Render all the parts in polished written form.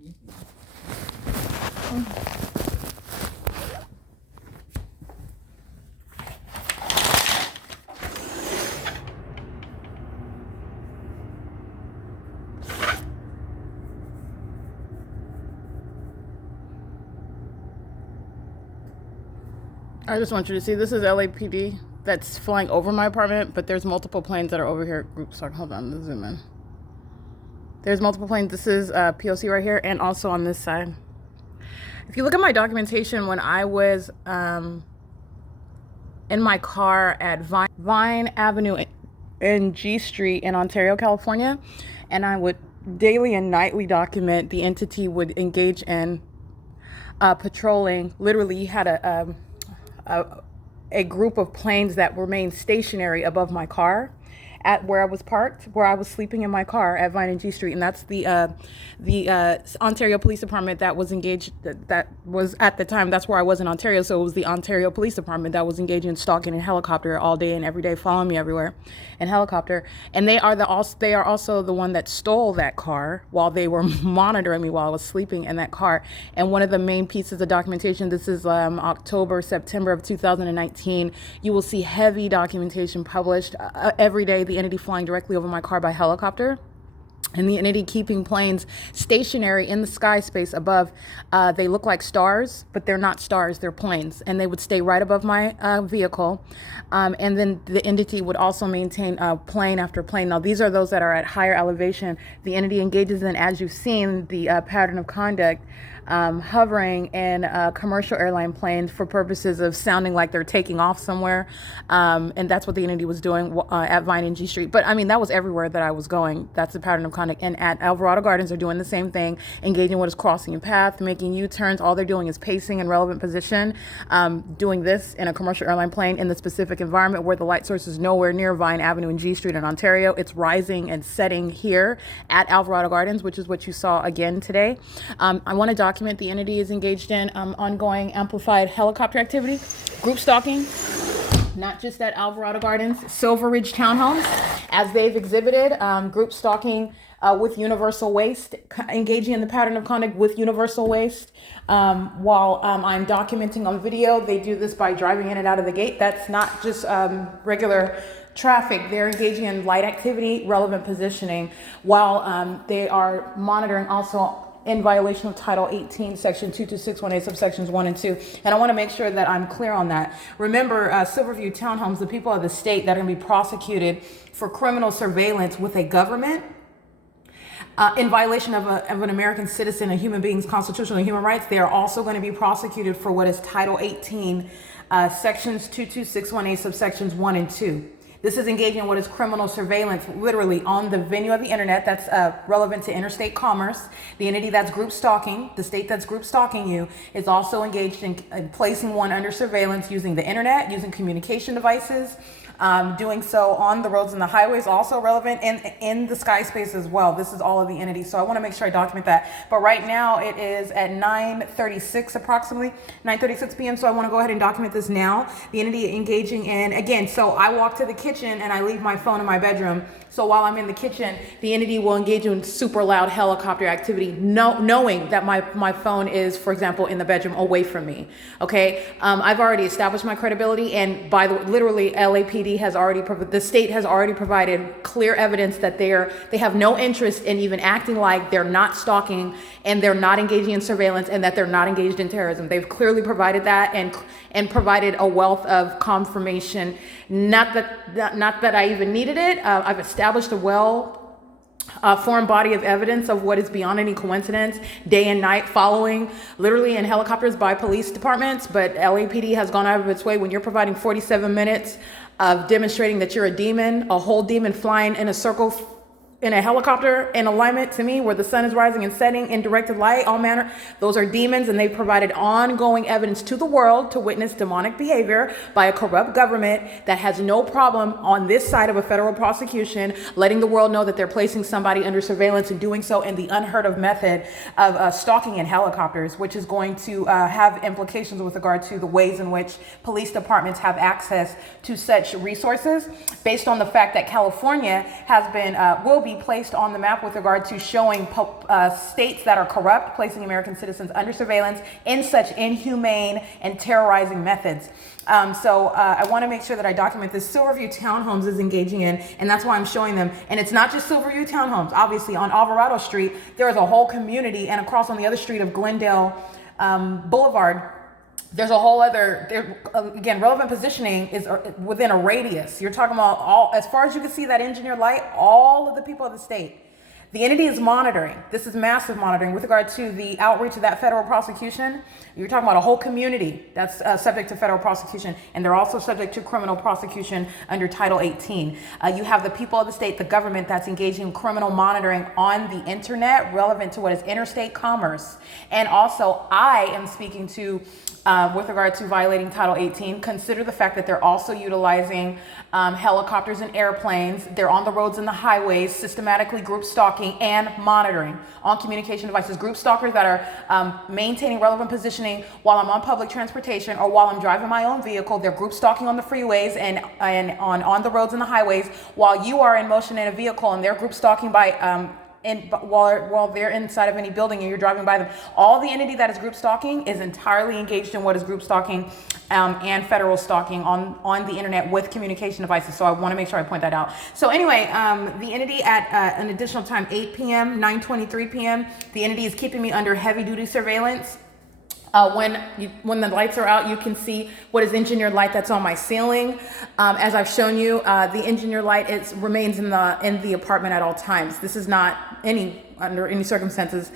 I just want you to see, this is LAPD that's flying over my apartment, but there's multiple planes that are over here. Oops, sorry, hold on, let's zoom in. There's multiple planes. This is P.O.C. right here, and also on this side. If you look at my documentation, when I was in my car at Vine Avenue and G Street in Ontario, California, and I would daily and nightly document, the entity would engage in patrolling. Literally, you had a group of planes that remained stationary above my car at where I was parked, where I was sleeping in my car at Vine and G Street. And that's the Ontario Police Department that was engaged, that was at the time, that's where I was in Ontario. So it was the Ontario Police Department that was engaged in stalking in helicopter all day and every day, following me everywhere in helicopter. And they are also the one that stole that car while they were monitoring me while I was sleeping in that car. And one of the main pieces of documentation, this is September of 2019, you will see heavy documentation published every day, the entity flying directly over my car by helicopter, and the entity keeping planes stationary in the sky space above. They look like stars, but they're not stars, they're planes. And they would stay right above my vehicle. And then the entity would also maintain plane after plane. Now, these are those that are at higher elevation. The entity engages in, as you've seen, the pattern of conduct, hovering in commercial airline planes for purposes of sounding like they're taking off somewhere. And that's what the entity was doing at Vine and G Street. But I mean, that was everywhere that I was going. That's the pattern of conduct. And at Alvarado Gardens, they're doing the same thing, engaging what is crossing your path, making U-turns. All they're doing is pacing in relevant position, doing this in a commercial airline plane in the specific environment where the light source is nowhere near Vine Avenue and G Street in Ontario. It's rising and setting here at Alvarado Gardens, which is what you saw again today. I want to document the entity is engaged in ongoing amplified helicopter activity, group stalking, not just at Alvarado Gardens, Silver Ridge Townhomes, as they've exhibited, group stalking with Universal Waste, engaging in the pattern of conduct with Universal Waste. While I'm documenting on video, they do this by driving in and out of the gate. That's not just regular traffic. They're engaging in light activity, relevant positioning, while they are monitoring also in violation of Title 18, Section 22618, subsections 1 and 2. And I want to make sure that I'm clear on that. Remember, Silverview Townhomes, the people of the state that are going to be prosecuted for criminal surveillance with a government in violation of an American citizen, a human being's constitutional and human rights, they are also going to be prosecuted for what is Title 18, Sections 22618, subsections 1 and 2. This is engaging in what is criminal surveillance, literally on the venue of the internet that's relevant to interstate commerce. The entity that's group stalking, the state that's group stalking you, is also engaged in placing one under surveillance using the internet, using communication devices, doing so on the roads and the highways, also relevant, and in the sky space as well. This is all of the entities. So I want to make sure I document that. But right now it is at 9:36 approximately, 9:36 p.m. So I want to go ahead and document this now. The entity engaging in, again, so I walk to the kitchen and I leave my phone in my bedroom. So while I'm in the kitchen, the entity will engage in super loud helicopter activity, knowing that my phone is, for example, in the bedroom away from me. Okay, I've already established my credibility, and literally LAPD has already, the state has already provided clear evidence that they have no interest in even acting like they're not stalking and they're not engaging in surveillance and that they're not engaged in terrorism. They've clearly provided that and provided a wealth of confirmation. Not that I even needed it. I've established a formed body of evidence of what is beyond any coincidence, day and night, following literally in helicopters by police departments. But LAPD has gone out of its way when you're providing 47 minutes of demonstrating that you're a demon, a whole demon flying in a circle in a helicopter in alignment to me where the sun is rising and setting in directed light, all manner. Those are demons, and they've provided ongoing evidence to the world to witness demonic behavior by a corrupt government that has no problem on this side of a federal prosecution letting the world know that they're placing somebody under surveillance and doing so in the unheard of method of stalking in helicopters, which is going to have implications with regard to the ways in which police departments have access to such resources, based on the fact that California has been will be be placed on the map with regard to showing states that are corrupt, placing American citizens under surveillance in such inhumane and terrorizing methods. I want to make sure that I document this. Silverview Townhomes is engaging in, and that's why I'm showing them. And it's not just Silverview Townhomes. Obviously, on Alvarado Street, there is a whole community, and across on the other street of Glendale Boulevard, there's a whole other, again, relevant positioning is within a radius. You're talking about all, as far as you can see that engineered light, all of the people of the state. The entity is monitoring. This is massive monitoring with regard to the outreach of that federal prosecution. You're talking about a whole community that's subject to federal prosecution, and they're also subject to criminal prosecution under Title 18. You have the people of the state, the government, that's engaging in criminal monitoring on the internet relevant to what is interstate commerce. And also, I am speaking to, with regard to violating Title 18, consider the fact that they're also utilizing helicopters and airplanes. They're on the roads and the highways, systematically group stalking and monitoring on communication devices. Group stalkers that are maintaining relevant positioning while I'm on public transportation or while I'm driving my own vehicle. They're group stalking on the freeways and on the roads and the highways while you are in motion in a vehicle, and they're group stalking by while they're inside of any building and you're driving by them. All the entity that is group stalking is entirely engaged in what is group stalking and federal stalking on the internet with communication devices. So I want to make sure I point that out. So anyway, the entity at an additional time, 8 p.m., 9:23 p.m., the entity is keeping me under heavy duty surveillance. When the lights are out, you can see what is engineered light that's on my ceiling. As I've shown you, the engineered light remains in the apartment at all times. This is not under any circumstances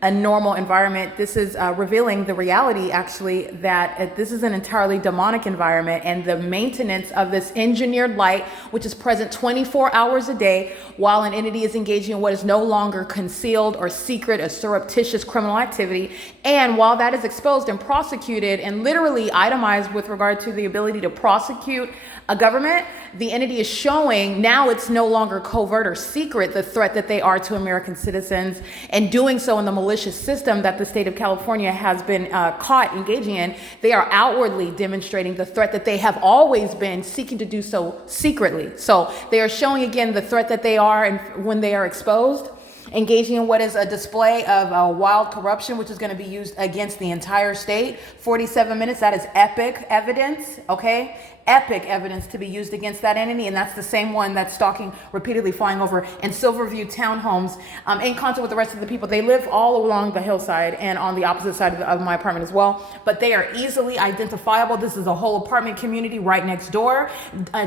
a normal environment. This is revealing the reality, actually, that this is an entirely demonic environment, and the maintenance of this engineered light, which is present 24 hours a day while an entity is engaging in what is no longer concealed or secret or surreptitious criminal activity. And while that is exposed and prosecuted and literally itemized with regard to the ability to prosecute a government, the entity is showing now it's no longer covert or secret the threat that they are to American citizens, and doing so in the malicious system that the state of California has been caught engaging in. They are outwardly demonstrating the threat that they have always been seeking to do so secretly. So they are showing again the threat that they are, and when they are exposed, engaging in what is a display of wild corruption, which is going to be used against the entire state. 47 minutes, that is epic evidence, okay? Epic evidence to be used against that entity, and that's the same one that's stalking, repeatedly flying over in Silverview Townhomes in concert with the rest of the people. They live all along the hillside and on the opposite side of my apartment as well, but they are easily identifiable. This is a whole apartment community right next door,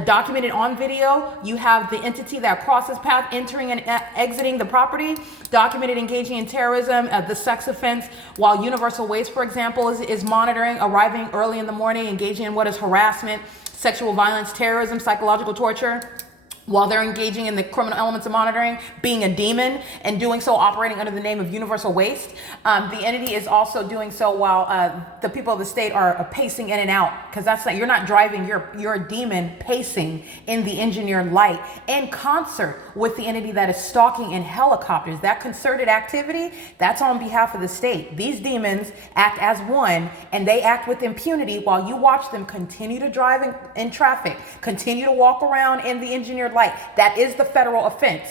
documented on video. You have the entity that crosses path, entering and exiting the property, documented engaging in terrorism, the sex offense, while Universal Waste, for example, is monitoring, arriving early in the morning, engaging in what is harassment, sexual violence, terrorism, psychological torture, while they're engaging in the criminal elements of monitoring, being a demon, and doing so operating under the name of Universal Waste. The entity is also doing so while the people of the state are pacing in and out, because that's not, you're not driving, you're a demon pacing in the engineered light in concert with the entity that is stalking in helicopters. That concerted activity, that's on behalf of the state. These demons act as one, and they act with impunity while you watch them continue to drive in traffic, continue to walk around in the engineered light. That is the federal offense.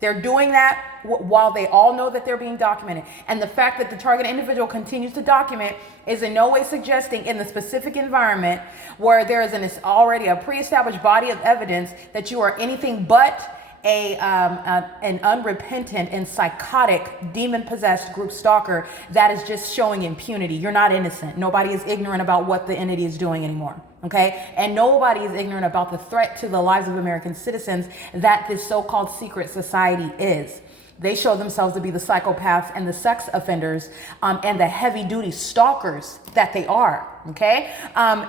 They're doing that while they all know that they're being documented. And the fact that the target individual continues to document is in no way suggesting in the specific environment where there is already a pre-established body of evidence that you are anything but an unrepentant and psychotic demon-possessed group stalker that is just showing impunity. You're not innocent. Nobody is ignorant about what the entity is doing anymore. Okay? And nobody is ignorant about the threat to the lives of American citizens that this so-called secret society is. They show themselves to be the psychopaths and the sex offenders and the heavy-duty stalkers that they are, okay?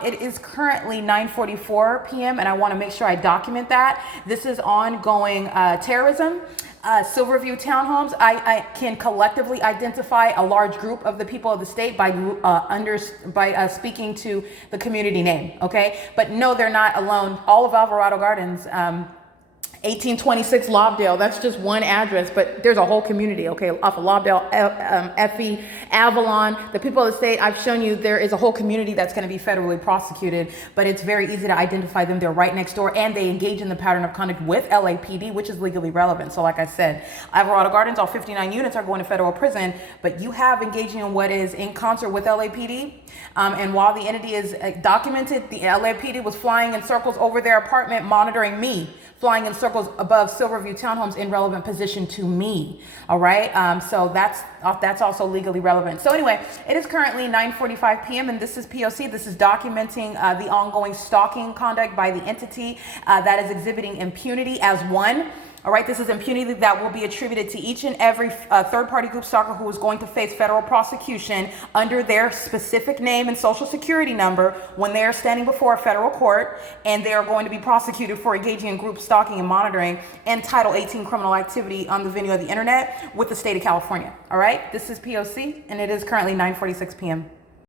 It is currently 9:44 p.m., and I want to make sure I document that. This is ongoing terrorism. Silverview Townhomes, I can collectively identify a large group of the people of the state by speaking to the community name, okay? But no, they're not alone. All of Alvarado Gardens 1826 Lobdell, that's just one address, but there's a whole community, okay, off of Lobdell, Effie, Avalon. The people of the state, I've shown you, there is a whole community that's going to be federally prosecuted, but it's very easy to identify them. They're right next door, and they engage in the pattern of conduct with LAPD, which is legally relevant. So like I said, Alvarado Gardens, all 59 units are going to federal prison, but you have engaging in what is in concert with LAPD. And while the entity is documented, the LAPD was flying in circles over their apartment, monitoring me, flying in circles above Silverview townhomes in relevant position to me. All right. So that's also legally relevant. So anyway, it is currently 9:45 p.m. and this is P.O.C. This is documenting the ongoing stalking conduct by the entity that is exhibiting impunity as one. All right, this is impunity that will be attributed to each and every third-party group stalker who is going to face federal prosecution under their specific name and social security number when they are standing before a federal court, and they are going to be prosecuted for engaging in group stalking and monitoring and Title 18 criminal activity on the venue of the internet with the state of California. All right, this is P.O.C. and it is currently 9:46 p.m.